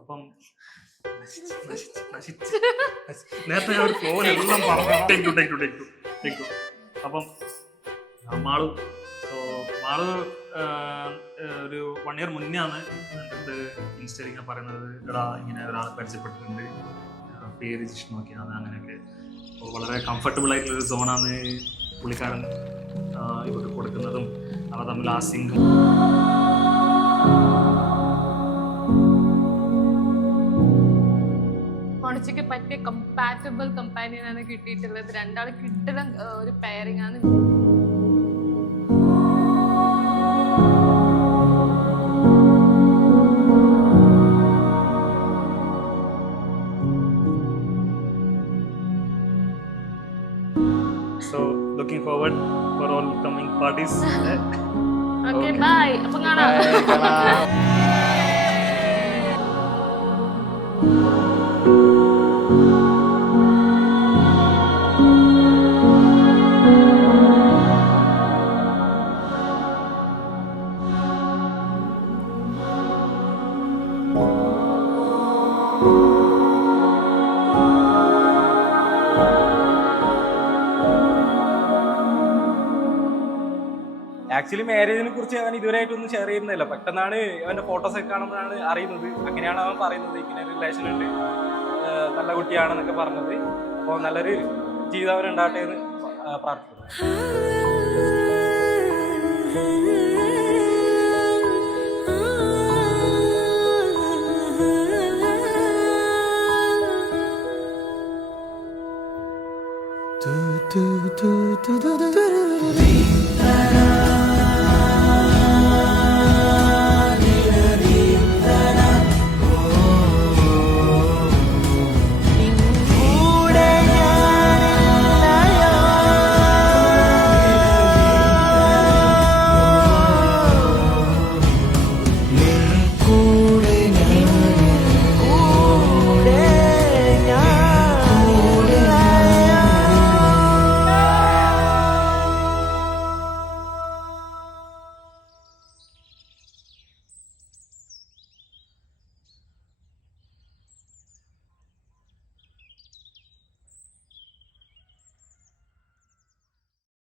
അപ്പം നേരത്തെ ഞാൻ ഒരു ഫ്ലോയിലെല്ലാം പറഞ്ഞു. അപ്പം മാളു ഒരു 1 year മുന്നേ ആണ് എൻ്റെ അടുത്ത് ഇൻസ്റ്റയിൽ ഇങ്ങനെ പറയുന്നത്, എടാ ഇങ്ങനെ ഒരാളെ പരിചയപ്പെട്ടിട്ടുണ്ട്, പേര് ജിഷ്ണു ഒക്കെയാണ്, അങ്ങനെയൊക്കെ. അപ്പോൾ വളരെ കംഫർട്ടബിൾ ആയിട്ടുള്ളൊരു സോണാണ് പുള്ളിക്കാരൻ ഇവർക്ക് കൊടുക്കുന്നതും അവർ തമ്മിൽ ആ സിങ്കും. മോണിച്ചയ്ക്ക് പറ്റിയ കമ്പാറ്റബിൾ കമ്പാനിയനാണ് കിട്ടിയിട്ടുള്ളത്. രണ്ടാൾ കിട്ടുന്ന ഒരു പെയറിംഗ് ആണ്. So looking forward for all coming parties. Okay, bye. Apa കാണാം. ആക്ച്വലി മാരേജിനെ കുറിച്ച് അവൻ ഇതുവരെയായിട്ടൊന്നും ഷെയർ ചെയ്യുന്നില്ല. പെട്ടെന്നാണ് അവൻ്റെ ഫോട്ടോസൊക്കെ കാണുമ്പോഴാണ് അറിയുന്നത്. അങ്ങനെയാണ് അവൻ പറയുന്നത് ഇങ്ങനെ റിലേഷൻ ഉണ്ട്, നല്ല കുട്ടിയാണെന്നൊക്കെ പറഞ്ഞത്. അപ്പോൾ നല്ലൊരു ജീവിതം അവൻ ഉണ്ടാകട്ടെ എന്ന് പ്രാർത്ഥിക്കുന്നു. do do do do do do